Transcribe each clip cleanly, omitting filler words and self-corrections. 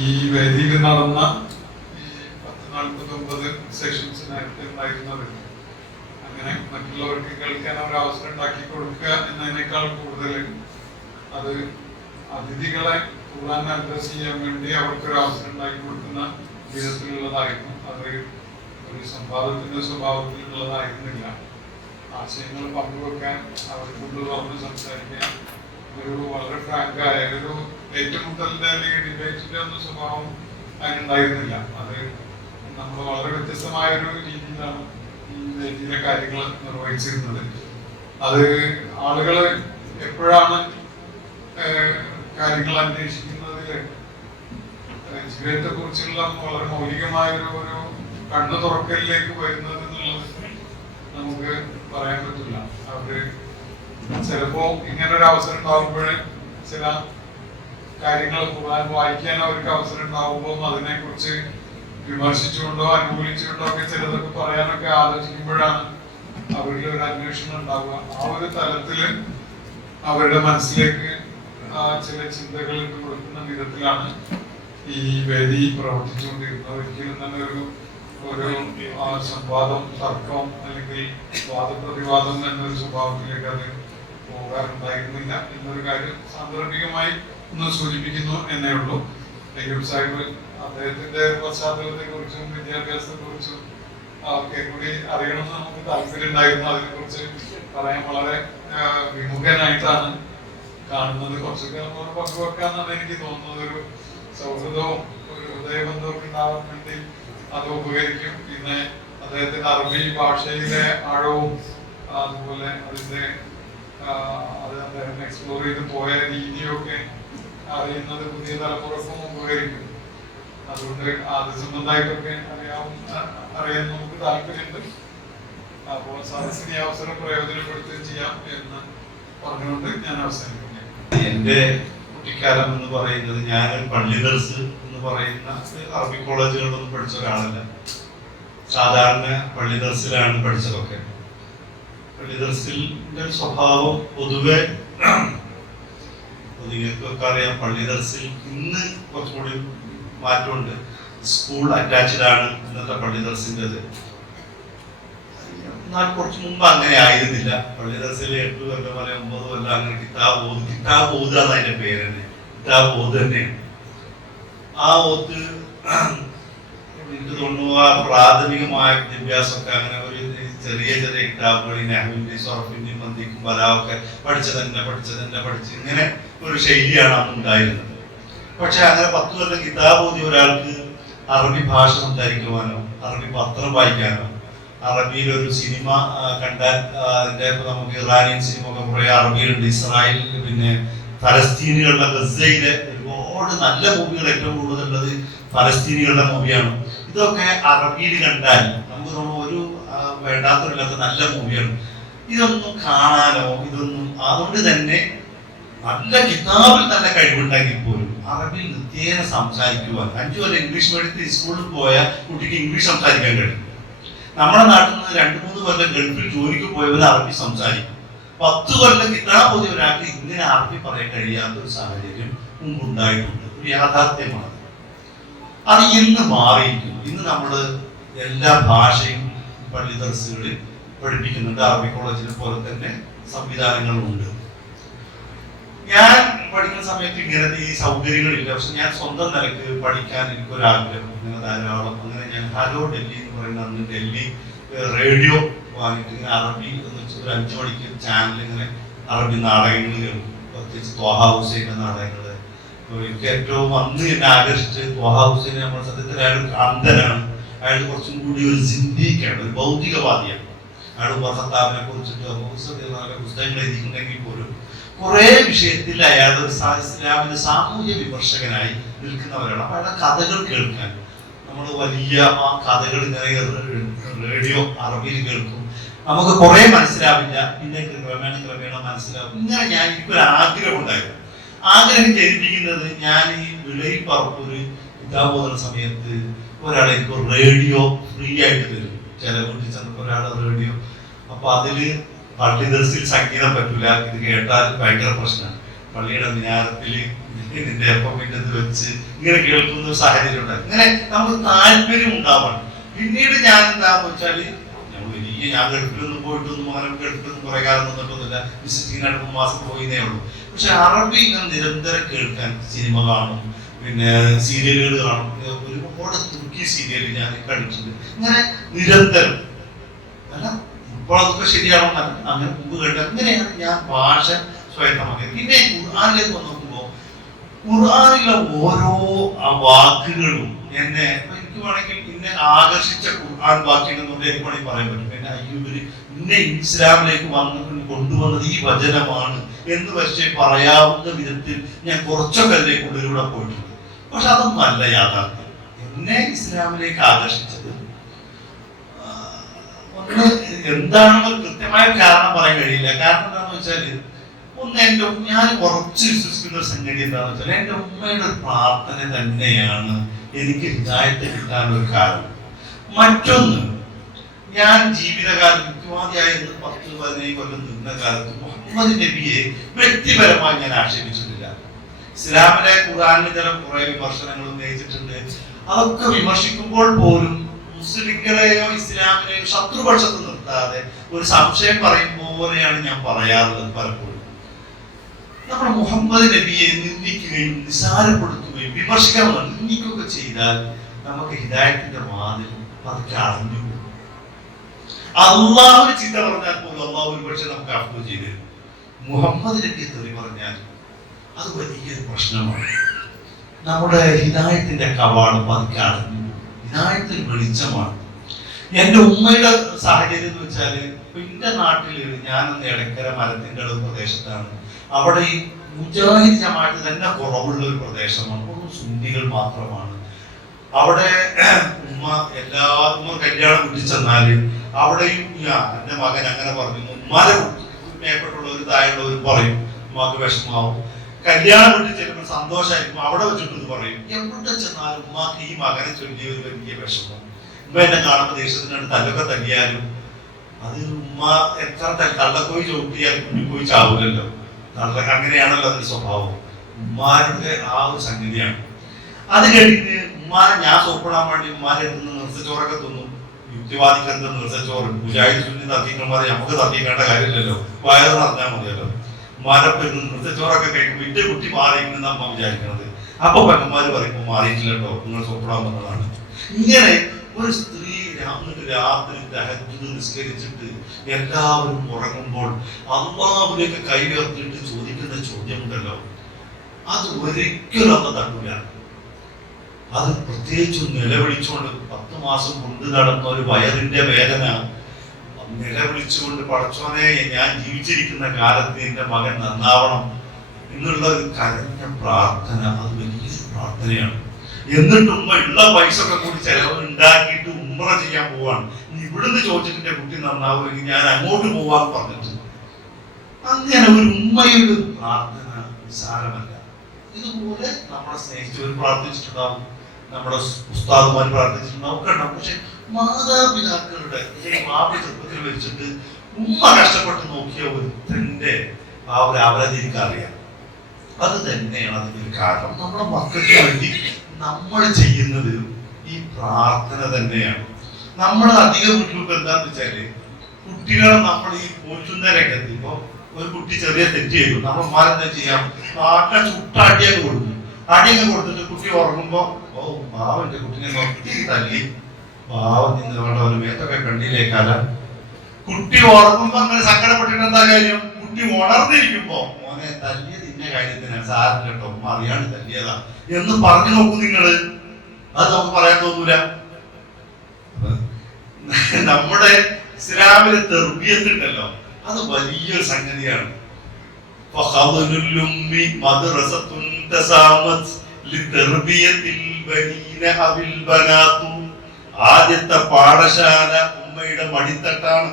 ഈ വേദിയിൽ നടന്ന ഈ 1049 സെഷൻസ് നേരത്തെ ഉണ്ടായിരുന്നത് അങ്ങനെ മറ്റുള്ളവർക്ക് കേൾക്കാൻ ഒരു അവസരം ഉണ്ടാക്കി കൊടുക്കുക എന്നതിനേക്കാൾ കൂടുതൽ അത് അതിഥികളെ ഖുർആൻ അഡ്രസ് ചെയ്യാൻ വേണ്ടി അവർക്കൊരു അവസരം ഉണ്ടാക്കി കൊടുക്കുന്ന വിധത്തിലുള്ളതായിരുന്നു. അത് ഒരു സംവാദത്തിന്റെ സ്വഭാവത്തിലുള്ളതായിരുന്നില്ല. ആശയങ്ങൾ പങ്കുവെക്കാൻ അവരെ കൊണ്ട് തുറന്ന് സംസാരിക്കാൻ ഒരു വളരെ ഫ്രാങ്കായ ഒരു ഏറ്റുമുട്ടലിന്റെ അല്ലെങ്കിൽ ഡിബേറ്റിന്റെ ഒന്നും സ്വഭാവം അതിനുണ്ടായിരുന്നില്ല. അത് നമ്മൾ വളരെ വ്യത്യസ്തമായ ഒരു രീതിയിലാണ് ഈ വേദിയിലെ കാര്യങ്ങൾ നിർവഹിച്ചിരുന്നത്. അത് ആളുകൾ എപ്പോഴാണ് കാര്യങ്ങൾ അന്വേഷിക്കുന്നതിൽ ജീവിതത്തെ കുറിച്ചുള്ള വളരെ മൗലികമായ ഒരു കണ്ണു തുറക്കലിലേക്ക് വരുന്നത് എന്നുള്ളത് നമുക്ക് പറയാൻ പറ്റില്ല. അവര് ചിലപ്പോ ഇങ്ങനൊരു അവസരം ഉണ്ടാകുമ്പോഴേ ചില കാര്യങ്ങൾ ഖുർആൻ വായിക്കാൻ അവർക്ക് അവസരം ഉണ്ടാകുമ്പോൾ അതിനെ കുറിച്ച് വിമർശിച്ചുകൊണ്ടോ അനുകൂലിച്ചുകൊണ്ടോ ഒക്കെ ചിലതൊക്കെ പറയാനൊക്കെ ആലോചിക്കുമ്പോഴാണ് അവരിൽ ഒരു അന്വേഷണം ഉണ്ടാവുക. ആ ഒരു തലത്തില് അവരുടെ മനസ്സിലേക്ക് ചില ചിന്തകൾ കൊടുക്കുന്ന വിധത്തിലാണ് ഈ വേദി പ്രവർത്തിച്ചുകൊണ്ടിരുന്നത്. ഒരിക്കലും തന്നെ ഒരു സംവാദം, തർക്കം അല്ലെങ്കിൽ വാദപ്രതിവാദം എന്നൊരു സ്വഭാവത്തിലേക്ക് അത് പോകാറുണ്ടായിരുന്നില്ല എന്നൊരു കാര്യം സാന്ദർഭികമായി ഒന്ന് സൂചിപ്പിക്കുന്നു എന്നേ ഉള്ളൂ. അയ്യൂബ് സാഹിബ് അദ്ദേഹത്തിന്റെ പശ്ചാത്തലത്തെ കുറിച്ചും വിദ്യാഭ്യാസത്തെ കുറിച്ചും ഒക്കെ കൂടി അറിയണമെന്ന് നമുക്ക് താല്പര്യം ഉണ്ടായിരുന്നു. അതിനെ കുറിച്ച് പറയാൻ വളരെ വിമുഖനായിട്ടാണ് കാണുന്നത്. കുറച്ചൊക്കെ നമ്മളോട് പങ്കുവെക്കാന്നാണ് എനിക്ക് തോന്നുന്നത്. ഒരു സൗഹൃദവും ഒരു ഹൃദയബന്ധവും ഉണ്ടാവാൻ വേണ്ടി അത് ഉപകരിക്കും. പിന്നെ അദ്ദേഹത്തിന്റെ അറബി ഭാഷയിലെ ആഴവും അതുപോലെ അതിന്റെ അത് അദ്ദേഹം എക്സ്പ്ലോർ ചെയ്ത് പോയ രീതിയൊക്കെ അറിയുന്നത് പുതിയ തലമുറക്കും ഉപകരിക്കും. അതുകൊണ്ട് അത് സംബന്ധമായിട്ടൊക്കെ അറിയാൻ നമുക്ക് താല്പര്യമുണ്ട്. അപ്പോൾ സദസ്സിന് അവസരം പ്രയോജനപ്പെടുത്തുകയും ചെയ്യാം എന്ന് പറഞ്ഞുകൊണ്ട് ഞാൻ അവസാനിപ്പിക്കാം. എന്റെ കുട്ടിക്കാലം എന്ന് പറയുന്നത് ഞാൻ പള്ളി ദർസ് എന്ന് പറയുന്ന അറബി കോളേജുകളിലൊന്നും പഠിച്ച ഒരാളല്ല. സാധാരണ പള്ളി ദർസിലാണ് പഠിച്ചതൊക്കെ. പള്ളി ദർസിന്റെ സ്വഭാവം പൊതുവെ നിങ്ങൾക്കൊക്കെ അറിയാം. പള്ളി ദർസിൽ ഇന്ന് കുറച്ചുകൂടി മാറ്റമുണ്ട്. സ്കൂൾ അറ്റാച്ച്ഡ് ആണ് ഇന്നത്തെ പള്ളി ദർസിൻ്റെത്. എന്നാൽ കുറച്ച് മുമ്പ് അങ്ങനെ ആയിരുന്നില്ല. പള്ളി ദർസിൽ 8 കൊല്ലം വരെ 9 കൊല്ലം അങ്ങനെ കിതാബ് ഓതുക എന്ന് അതിന്റെ പേര് തന്നെ. കിതാബ് ഓത് തന്നെയാണ്. ആ ഓത്ത് എനിക്ക് തോന്നുന്നു ആ പ്രാഥമികമായ വിദ്യാഭ്യാസമൊക്കെ അങ്ങനെ ഒരു ചെറിയ ചെറിയ കിതാബുകൾ നെഹ്വിന്റെയും സൊറഫിന്റെയും മന്ദിക്കും ബലാവൊക്കെ പഠിച്ച് ഇങ്ങനെ ഒരു ശൈലിയാണ് അന്ന് ഉണ്ടായിരുന്നത്. പക്ഷെ അങ്ങനെ 10 കൊല്ലം കിതാബ് ഓതിയ ഒരാൾക്ക് അറബി ഭാഷ സംസാരിക്കുവാനോ അറബി പത്രം വായിക്കാനോ അറബിയിൽ ഒരു സിനിമ കണ്ടാൽ അതിന്റെ നമുക്ക് ഇറാനിയൻ സിനിമ ഒക്കെ കുറെ അറബിയിലുണ്ട്. ഇസ്രായേൽ പിന്നെ ഫലസ്തീനികളുടെ ഗസയിലെ ഒരുപാട് നല്ല മൂവികൾ ഏറ്റവും കൂടുതലുള്ളത് ഫലസ്തീനികളുടെ മൂവിയാണ്. ഇതൊക്കെ അറബിയിൽ കണ്ടാൽ നമുക്ക് തോന്നുന്നു ഒരു വേണ്ടാത്തരില്ലാത്ത നല്ല മൂവിയാണ്. ഇതൊന്നും കാണാനോ ഇതൊന്നും അതുകൊണ്ട് തന്നെ നല്ല കിതാബിൽ തന്നെ കഴിവുണ്ടെങ്കിൽ പോലും അറബിയിൽ നിത്യേന സംസാരിക്കുവാൻ 5 കൊല്ലം ഇംഗ്ലീഷ് മീഡിയത്തിൽ സ്കൂളിൽ പോയ കുട്ടിക്ക് ഇംഗ്ലീഷ് സംസാരിക്കാൻ കഴിയും. നമ്മുടെ നാട്ടിൽ നിന്ന് 2-3 കൊല്ലം ഗൾഫിൽ ജോലിക്ക് പോയവർ അറബി സംസാരിക്കും. 10 കൊല്ലം കിതാബ് ഓതിയ ഒരാൾക്ക് ഇങ്ങനെ അറബി പറയാൻ കഴിയാത്ത ഒരു സാഹചര്യം മുമ്പുണ്ടായിട്ടുണ്ട്. ഒരു യാഥാർത്ഥ്യമാണ്. അത് ഇന്ന് മാറിയിരിക്കുന്നു. ഇന്ന് നമ്മൾ എല്ലാ ഭാഷയും പള്ളി ദർസുകളിൽ പഠിപ്പിക്കുന്നുണ്ട്. അറബി കോളേജിനെ പോലെ തന്നെ സംവിധാനങ്ങളുണ്ട്. ഞാൻ പഠിക്കുന്ന സമയത്ത് ഇങ്ങനത്തെ ഈ സൗകര്യങ്ങളില്ല. പക്ഷെ ഞാൻ സ്വന്തം നിലക്ക് പഠിക്കാൻ എനിക്കൊരാഗ്രഹം ഇങ്ങനെ ധാരാളം. അങ്ങനെ ഞാൻ ഹലോ ഡൽഹി എന്ന് പറയുന്ന അന്ന് ഡൽഹി റേഡിയോ വാങ്ങിയിട്ട് ഇങ്ങനെ അറബി എന്ന് വെച്ചാൽ ഒരു 5 മണിക്ക് ചാനൽ ഇങ്ങനെ അറബി നാടകങ്ങൾ കേൾക്കും. പ്രത്യേകിച്ച് ത്വാഹ ഹുസൈൻ്റെ നാടകങ്ങൾ എനിക്ക് ഏറ്റവും അന്ന് എന്നെ ആകർഷിച്ച്. ത്വാഹ ഹുസൈൻ നമ്മുടെ സത്യത്തിൽ അയാൾ അന്ധനാണ്. അയാൾ കുറച്ചും കൂടി ഒരു സിന്ധിക്കാണ്, ഒരു ഭൗതികവാദിയാണ്. അയാൾ ഖത്താബിനെ കുറിച്ചിട്ട് പുസ്തകങ്ങൾ എഴുതിയിട്ടുണ്ടെങ്കിൽ പോലും കുറെ വിഷയത്തിൽ അയാൾ ഇസ്ലാമിന്റെ സാമൂഹ്യ വിമർശകനായി നിൽക്കുന്നവരാണ്. അപ്പൊ അയാളുടെ കഥകൾ കേൾക്കാൻ നമ്മൾ വലിയ ആ കഥകൾ ഇങ്ങനെ റേഡിയോ അറബിയിൽ കേൾക്കും. നമുക്ക് കുറെ മനസ്സിലാവില്ല, പിന്നെ ക്രമേണ മനസ്സിലാവും. ഇങ്ങനെ എനിക്കൊരു ആഗ്രഹം ഉണ്ടായിരുന്നു. ആഗ്രഹം ജനിപ്പിക്കുന്നത് ഞാൻ ഈ വിളയിൽ പറപ്പൊരു കിതാബോധന സമയത്ത് ഒരാളെ റേഡിയോ ഫ്രീ ആയിട്ട് തരും. ചില വീട്ടിൽ ചെന്നപ്പോൾ ഒരാളെ റേഡിയോ. അപ്പൊ അതില് പള്ളി ദർസിൽ സംഗീതം പറ്റൂല, ഇത് കേട്ടാൽ ഭയങ്കര പ്രശ്നമാണ്. പള്ളിയുടെ മിനാരത്തിൽ നിന്റെ അപ്പം പിന്നത് വെച്ച് ഇങ്ങനെ കേൾക്കുന്ന ഒരു സാഹചര്യം ഉണ്ടായി. ഇങ്ങനെ നമുക്ക് താല്പര്യം ഉണ്ടാവണം. പിന്നീട് ഞാൻ എന്താന്ന് വെച്ചാല് ഞാൻ ഗൾഫിലൊന്നും പോയിട്ടൊന്നും അങ്ങനെ ഗൾഫിലൊന്നും കുറെ കാലം നിന്നിട്ടൊന്നുമില്ല. വിസിറ്റിങ്ങിനായിട്ട് 3 മാസം പോയിന്നേ ഉള്ളൂ. പക്ഷെ അറബി ഇങ്ങനെ നിരന്തരം കേൾക്കാൻ, സിനിമ കാണും, പിന്നെ സീരിയലുകൾ കാണും. ഒരുപാട് തുർക്കി സീരിയൽ ഞാൻ കണ്ടിട്ടുണ്ട്. ഇങ്ങനെ നിരന്തരം അല്ല ഇപ്പോൾ അതൊക്കെ ശരിയാണെന്നല്ല, അങ്ങനെ മുമ്പ് കേട്ട അങ്ങനെയാണ് ഞാൻ ഭാഷ സ്വയത്തമാക്കിയത്. പിന്നെ ഖുർആനിലേക്ക് നോക്കുമ്പോൾ ഖുർആനിലെ ഓരോ വാക്കുകളും എന്നെ, എനിക്ക് വേണമെങ്കിൽ എന്നെ ആകർഷിച്ച ഖുർആൻ വാക്യങ്ങൾ എനിക്ക് വേണമെങ്കിൽ പറയാൻ പറ്റും. എന്നെ അയ്യൂബിന് ഇന്നെ ഇസ്ലാമിലേക്ക് കൊണ്ടുവന്നത് ഈ വചനമാണ് എന്ന് പക്ഷേ പറയാവുന്ന വിധത്തിൽ ഞാൻ കുറച്ചൊക്കെ അതിലേക്ക് ഉള്ളിലൂടെ പോയിട്ടുണ്ട്. പക്ഷെ അതൊന്നും അല്ല യാഥാർത്ഥ്യം. എന്നെ ഇസ്ലാമിലേക്ക് ആകർഷിച്ചത് ഒന്ന് എന്താണെന്ന് കൃത്യമായ കാരണം പറയാൻ കഴിയില്ല. കാരണം എന്താണെന്ന് വെച്ചാല് ഞാൻ ഉറച്ചു വിശ്വസിക്കുന്ന ഒരു സംഗതി എന്താണെന്ന് വെച്ചാൽ എന്റെ ഉമ്മയുടെ ഒരു പ്രാർത്ഥന തന്നെയാണ് എനിക്ക് ഹിദായത്ത് കിട്ടാനൊരു കാരണം. മറ്റൊന്ന്, ഞാൻ ജീവിതകാലം യുക്തിവാദിയായിരുന്നു 10-15 കൊല്ലം നിന്ന കാലത്ത് മുഹമ്മദ് നബിയെ വ്യക്തിപരമായി ഞാൻ ആക്ഷേപിച്ചിട്ടില്ല. ഇസ്ലാമിലെ ഖുർആനിൽ ചില കുറെ വിമർശനങ്ങൾ ഉന്നയിച്ചിട്ടുണ്ട്. അതൊക്കെ വിമർശിക്കുമ്പോൾ പോലും മുസ്ലിങ്ങളെയോ ഇസ്ലാമിനെയോ ശത്രുപക്ഷത്ത് നിർത്താതെ ഒരു സംശയം പറയും പോലെയാണ് ഞാൻ പറയാറുള്ളത്. പലപ്പോഴും നമ്മുടെ മുഹമ്മദ് നബിയെ നിന്ദിക്കുകയും നിസാരപ്പെടുത്തുകയും വിമർശിക്കാൻ നിന്ദിക്കുകയൊക്കെ ചെയ്താൽ നമുക്ക് ഹിദായത്തിന്റെ വാതിൽ പതുക്കെ അടഞ്ഞു പോകും. അള്ളാഹുവിന് ചീത്ത പറഞ്ഞാൽ പോലും അള്ളാഹു ഒരു പക്ഷെ നമുക്ക് അഫ്വ ചെയ്ത് തരും. മുഹമ്മദ് നബിയെ തെറി പറഞ്ഞാൽ അത് വലിയൊരു പ്രശ്നമാണ്. നമ്മുടെ ഹിദായത്തിന്റെ കവാടം പതുക്കെ അടഞ്ഞു. ഹിദായത്തിന് വെളിച്ചമാണ്. എന്റെ ഉമ്മയുടെ സാഹചര്യം എന്ന് വെച്ചാല് എന്റെ നാട്ടില് ഞാനൊന്ന് എടക്കര മരത്തിന്റെ പ്രദേശത്താണ്. അവിടെ ഈ മുജാഹിദ് ജമാഅത്ത് തന്നെ കുറവുള്ള ഒരു പ്രദേശമാണ്. സുന്നികൾ മാത്രമാണ് അവിടെ. ഉമ്മ കല്യാണം കുട്ടി ചെന്നാല് അവിടെയും എന്റെ മകൻ അങ്ങനെ പറഞ്ഞു, ഉമ്മാരെ മേപ്പെട്ടുള്ളവർ താഴെയുള്ളവർ പറയും ഉമ്മാക്ക് വിഷമാവും. കല്യാണം കുട്ടി ചെല്ലുമ്പോൾ സന്തോഷമായിരിക്കും, അവിടെ വെച്ചിട്ട് പറയും. എവിടെ ചെന്നാലും ഉമ്മാക്ക് ഈ മകനെ ചൊല്ലിയ ഒരു വലിയ വിഷമം. ഉമ്മ എന്നെ കാണുമ്പോൾ ദേശത്തിനോട് തല്ലൊക്കെ തല്ലിയാലും അത് ഉമ്മ എത്ര തള്ളക്കോയി ചവിട്ടിയാൽ കുഞ്ഞിപ്പോയി ചാവൂലല്ലോ. അങ്ങനെയാണല്ലോ അതിന്റെ സ്വഭാവം. ഉമ്മാരുടെ ആ ഒരു സംഗതിയാണ്. അത് കഴിഞ്ഞ് ഉമ്മാനെ ഞാൻ സോപ്പിടാൻ വേണ്ടി ഉമ്മാരെ എടുത്ത് നിർത്തച്ചോറൊക്കെ തിന്നും. യുക്തിവാദിക്ക് എന്ത് നിർത്തച്ചോറ്? മുജാഹിദ് സുന്നി തർക്കിക്കന്മാരെ നമുക്ക് തർക്കിക്കേണ്ട കാര്യമില്ലല്ലോ, വയറ് നിറഞ്ഞാൽ മതിയല്ലോ. ഉമ്മാരൊക്കെ നിർത്തച്ചോറൊക്കെ കഴിക്കുമ്പോൾ ഇന്റെ കുട്ടി മാറിയിരിക്കുന്ന അമ്മ വിചാരിക്കുന്നത്. അപ്പൊ പെങ്ങന്മാര് പറയുമ്പോൾ മാറിയിട്ടില്ലട്ടോ, നിങ്ങൾ സോപ്പിടാൻ വന്നതാണ്. ഇങ്ങനെ ഒരു സ്ത്രീ രാത്രി തഹജ്ജുദ് നിസ്കരിച്ചിട്ട് എല്ലാവരും ഉറങ്ങുമ്പോൾ അള്ളാഹുവിലേക്ക് കൈ ഉയർത്തിയിട്ട് ചോദിക്കുന്ന ചോദ്യമുണ്ടല്ലോ, അത് ഒരിക്കലും അന്ന് തട്ടൂല. അത് പ്രത്യേകിച്ചും നിലവിളിച്ചുകൊണ്ട് 10 മാസം കൊണ്ട് നടന്ന ഒരു വയറിന്റെ വേദന നിലവിളിച്ചുകൊണ്ട്, പടച്ചോനെ ഞാൻ ജീവിച്ചിരിക്കുന്ന കാലത്ത് എന്റെ മകൻ നന്നാവണം എന്നുള്ള ഒരു കരഞ്ഞ പ്രാർത്ഥന, അത് വലിയൊരു പ്രാർത്ഥനയാണ്. എന്നിട്ട് ഉമ്മ ഉള്ള പൈസ ഒക്കെ കൂടി ചെലവ് ഉണ്ടാക്കിയിട്ട് ഉംറ ചെയ്യാൻ പോവാണ്. ഇവിടുന്ന് ചോദിച്ചിട്ട് എന്റെ കുട്ടി നന്നാവുമെങ്കിൽ ഞാൻ അങ്ങോട്ട് പോവാന്ന് പറഞ്ഞിട്ട്. അങ്ങനെ ഒരു ഉമ്മയുടെ പ്രാർത്ഥന നിസ്സാരമല്ല. ഇതുപോലെ നമ്മളെ സ്നേഹിച്ചവർ പ്രാർത്ഥിച്ചിട്ടുണ്ടാവും, നമ്മുടെ ഉസ്താദുമാർ പ്രാർത്ഥിച്ചിട്ടുണ്ടാവും ഒക്കെ ഉണ്ടാവും. പക്ഷെ മാതാപിതാക്കളുടെ മാപ്പി ചെറുപ്പത്തിൽ വെച്ചിട്ട് ഉമ്മ കഷ്ടപ്പെട്ട് നോക്കിയ ഒരുത്തന്റെ ആ ഒരു അവരതി എനിക്കറിയാം. അത് തന്നെയാണ് അതിന്റെ ഒരു കാരണം. നമ്മുടെ മക്കൾക്ക് വേണ്ടി നമ്മൾ ചെയ്യുന്നത് ഈ പ്രാർത്ഥന തന്നെയാണ്. നമ്മൾ അധികം വീട്ടിലൊക്കെ എന്താന്ന് വെച്ചാല് കുട്ടികളെ നമ്മൾ ഈ പോറ്റുന്ന രംഗത്ത് ഇപ്പൊ ഒരു കുട്ടി ചെറിയ തെറ്റ് ചെയ്തു, നമ്മൾ മാരെന്താ ചെയ്യാം, നാട്ടിലെ ചുട്ടടിയൊക്കെ കൊടുക്കും. അടിയൊക്കെ കൊടുത്തിട്ട് കുട്ടി ഉറങ്ങുമ്പോ ഓ പാവം എന്റെ കുട്ടിനെ നോക്കി തല്ലി, പാവം നിന്ന് വേണ്ട ഒരു മേത്തൊക്കെ കണ്ണിലേക്കാല. കുട്ടി ഉറങ്ങുമ്പോ അങ്ങനെ സങ്കടപ്പെട്ടിട്ട് എന്താ കാര്യം? കുട്ടി ഉണർന്നിരിക്കുമ്പോ മോനെ തല്ലിയത് ഇന്ന കാര്യത്തിനാണ്, സാറിന് കേട്ടോ ഉമ്മ അറിയാണ്ട് തല്ലിയതാ എന്ന് പറഞ്ഞു നോക്കൂ നിങ്ങള്. അത് നമുക്ക് പറയാൻ തോന്നൂല. നമ്മുടെ ഇസ്ലാമിലെ തെർബിയത്തുണ്ടല്ലോ, അത് വലിയൊരു സംഗതിയാണ്. ആദ്യത്തെ പാഠശാല ഉമ്മയുടെ മടിത്തട്ടാണ്.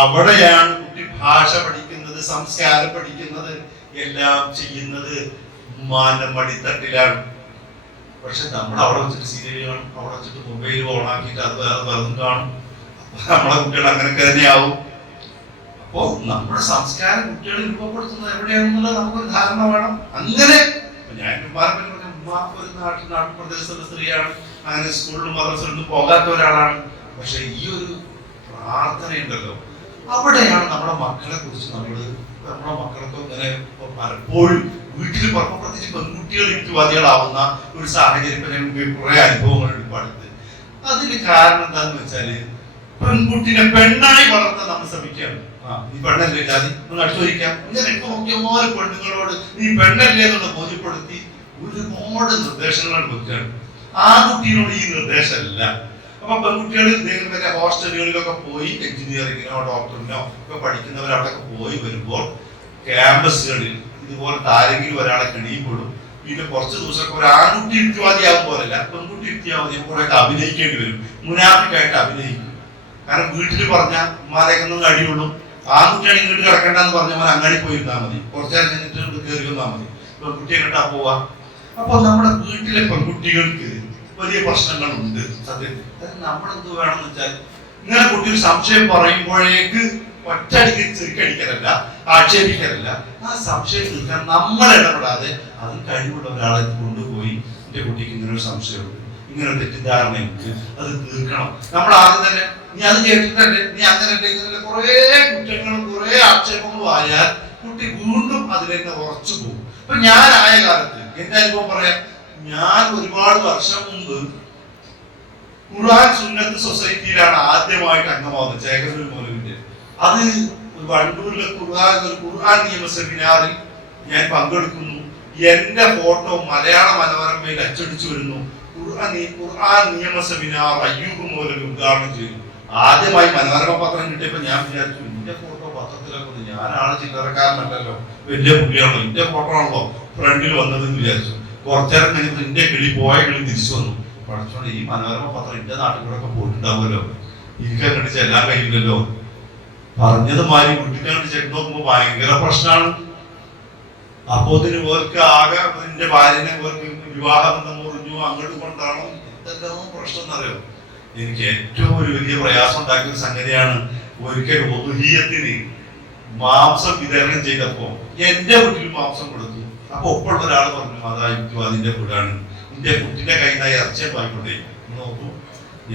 അവിടെയാണ് കുട്ടി ഭാഷ പഠിക്കുന്നത്, സംസ്കാരം പഠിക്കുന്നത്, എല്ലാം ചെയ്യുന്നത് ഉമ്മാന്റെ മടിത്തട്ടിലാണ്. പക്ഷെ നമ്മൾ അവിടെ വെച്ചിട്ട് സീരിയൽ കാണും, അവിടെ വെച്ചിട്ട് മൊബൈൽ ഓണാക്കിയിട്ട് അത് വേറെ പലതും കാണും. നമ്മളെ കുട്ടികൾ അങ്ങനെയൊക്കെ തന്നെയാവും. അപ്പോ നമ്മുടെ സംസ്കാരം കുട്ടികളെ രൂപപ്പെടുത്തുന്നത് എവിടെയാണെന്നുള്ളത് നമുക്കൊരു ധാരണ വേണം. അങ്ങനെ ഞാൻ ഉമ്മാനെ പറഞ്ഞ ഉമ്മ ഒരു നാട്ടുപ്രദേശത്തുള്ള സ്ത്രീയാണ്, അങ്ങനെ സ്കൂളിലും മദ്രസയിലൊന്നും പോകാത്ത ഒരാളാണ്. പക്ഷെ ഈ ഒരു പ്രാർത്ഥനയുണ്ടല്ലോ, അവിടെയാണ് നമ്മുടെ മക്കളെ കുറിച്ച് നമ്മുടെ മക്കൾക്ക് ഇങ്ങനെ പലപ്പോഴും വീട്ടിൽ പ്രത്യേകിച്ച് പെൺകുട്ടികൾ യുക്തിവാദികളാവുന്ന ഒരു സാഹചര്യം ഇപ്പൊ ഞങ്ങൾക്ക് കുറെ അനുഭവങ്ങളുണ്ട് ഇപ്പൊ അടുത്ത്. അതിന് കാരണം എന്താന്ന് വെച്ചാല് പെൺകുട്ടിനെ പെണ്ണായി വളർത്താൻ നമ്മൾ ശ്രമിക്കുകയാണ്. നീ പെണ്ണല്ലേ ജാതി ഒന്ന് അടിച്ചോദിക്കാം, ഇങ്ങനെ ഇപ്പൊ മുഖ്യമായ പെണ്ണുങ്ങളോട് നീ പെണ്ണല്ലേ എന്നുള്ള ബോധ്യപ്പെടുത്തി ഒരുപാട് നിർദ്ദേശങ്ങൾ വെക്കുകയാണ്. ആൺകുട്ടിയോട് ഈ നിർദ്ദേശമല്ല. അപ്പൊ പെൺകുട്ടികൾ ഇതേപോലെ ഹോസ്റ്റലുകളിലൊക്കെ പോയി എഞ്ചിനീയറിങ്ങിനോ ഡോക്ടറിനോ ഒക്കെ പഠിക്കുന്നവർ അവിടെയൊക്കെ പോയി വരുമ്പോൾ ക്യാമ്പസുകളിൽ ഇതുപോലത്തെ ആരെങ്കിലും ഒരാളെ കെണിയപ്പെടും. പിന്നെ കുറച്ച് ദിവസമൊക്കെ ഒരു ആൺകുട്ടി യുക്തിവാദിയാവും പോലല്ല, പെൺകുട്ടി യുക്തിവാദി കൂടെ അഭിനയിക്കേണ്ടി വരും, മുനാഫിക്കായിട്ട് അഭിനയിക്കും. കാരണം വീട്ടിൽ പറഞ്ഞ ഉമ്മാരേക്കൊന്നും കഴിയുള്ളൂ. ആൺകുട്ടിയാണ് ഇങ്ങോട്ട് കിടക്കേണ്ടെന്ന് പറഞ്ഞവൻ അങ്ങാടി പോയിരുന്നാൽ മതി, കുറച്ചേരം കഴിഞ്ഞിട്ട് കയറി വന്നാൽ മതി, പെൺകുട്ടിയെ കണ്ടാ പോവാ. അപ്പൊ നമ്മുടെ വീട്ടിലെ പെൺകുട്ടികൾക്ക് വലിയ പ്രശ്നങ്ങളുണ്ട്. സത്യത്തിൽ നമ്മളെന്ത് വേണമെന്ന് വെച്ചാൽ ഇങ്ങനെ കുട്ടി ഒരു സംശയം പറയുമ്പോഴേക്ക് ഒറ്റയടിക്ക് ചെറുക്കടിക്കലല്ല, ആക്ഷേപിക്കലല്ല, ആ സംശയം തീർക്കാൻ നമ്മൾ ഇടപെടാതെ അതിൽ കഴിവുള്ള ഒരാളെ കൊണ്ടുപോയി എന്റെ കുട്ടിക്ക് ഇങ്ങനെ ഒരു സംശയമുണ്ട്, ഇങ്ങനെ ഒരു തെറ്റിദ്ധാരണയുണ്ട്, അത് തീർക്കണം. നമ്മൾ ആദ്യം തന്നെ നീ അത് കേട്ടിട്ടല്ലേ, നീ അങ്ങനെ ഇങ്ങനെ കുറെ കുറ്റങ്ങളും കുറെ ആക്ഷേപങ്ങളും ആയാൽ കുട്ടി വീണ്ടും അതിലേക്ക് ഉറച്ചു പോകും. ഇപ്പൊ ഞാനായ കാലത്ത് എന്റെ അനുഭവം പറയാം. ഞാൻ ഒരുപാട് വർഷം മുമ്പ് ഖുർആൻ സുന്നത്ത് സൊസൈറ്റിയിലാണ് ആദ്യമായിട്ട് അംഗമാവുന്നത്, ചേകരൂർ മൗലവിന്റെ. അത് വണ്ടൂരിലെ ഖുർആൻ നിയമ സെമിനാറിൽ ഞാൻ പങ്കെടുക്കുന്നു. എന്റെ ഫോട്ടോ മലയാള മനോരമയിൽ അച്ചടിച്ചു വരുന്നു. ഖുർആൻ നിയമ സെമിനാർ അയ്യൂബ് മൗലവി ഉദ്ഘാടനം ചെയ്തു. ആദ്യമായി മനോരമ പത്രം കിട്ടിയപ്പോ ഞാൻ വിചാരിച്ചു എന്റെ ഫോട്ടോ പത്രത്തിലൊക്കെ ഞാനാണ് ചില്ലറക്കാരനല്ലല്ലോ, വലിയ പുള്ളിയാണല്ലോ, എന്റെ ഫോട്ടോ ആണല്ലോ ഫ്രണ്ടിൽ വന്നതെന്ന് വിചാരിച്ചു. കുറച്ചേരം കഴിഞ്ഞപ്പോൾ എന്റെ കിളി പോയ കിളി തിരിച്ചു വന്നു. പഠിച്ചോണ്ട് ഈ മനോരമ പത്രം എന്റെ നാട്ടിൽ കൂടെ ഒക്കെ പോയിട്ടുണ്ടാവുമല്ലോ, എനിക്ക് അങ്ങോട്ട് ചെല്ലാൻ കഴിയില്ലല്ലോ. പറഞ്ഞത് മാറി വീട്ടിൽ കണ്ട് ചെക്ക് നോക്കുമ്പോ ഭയങ്കര പ്രശ്നമാണ്. അപ്പോ ഓർക്ക് ആകെ എന്റെ ഭാര്യനെ ഓർക്ക് വിവാഹബന്ധം മുറിഞ്ഞു, അങ്ങോട്ട് കൊണ്ടാണോ എന്തെല്ലാം പ്രശ്നം എന്നറിയോ. എനിക്ക് ഏറ്റവും ഒരു വലിയ പ്രയാസം ഉണ്ടാക്കിയ സംഗതിയാണ് ഒരിക്കൽ ഉദുഹിയത്തിന് മാംസം വിതരണം ചെയ്തപ്പോ എന്റെ വീട്ടിൽ മാംസം കൊടുത്തു. അപ്പൊ ഒപ്പുള്ള ഒരാൾ പറഞ്ഞു അതാ യുക്തിവാദിന്റെ വീടാണ്, എന്റെ കുട്ടിന്റെ കയ്യിൽ നിന്ന് ഇറച്ചിയെ വാങ്ങിക്കൊണ്ടേ നോക്കൂ.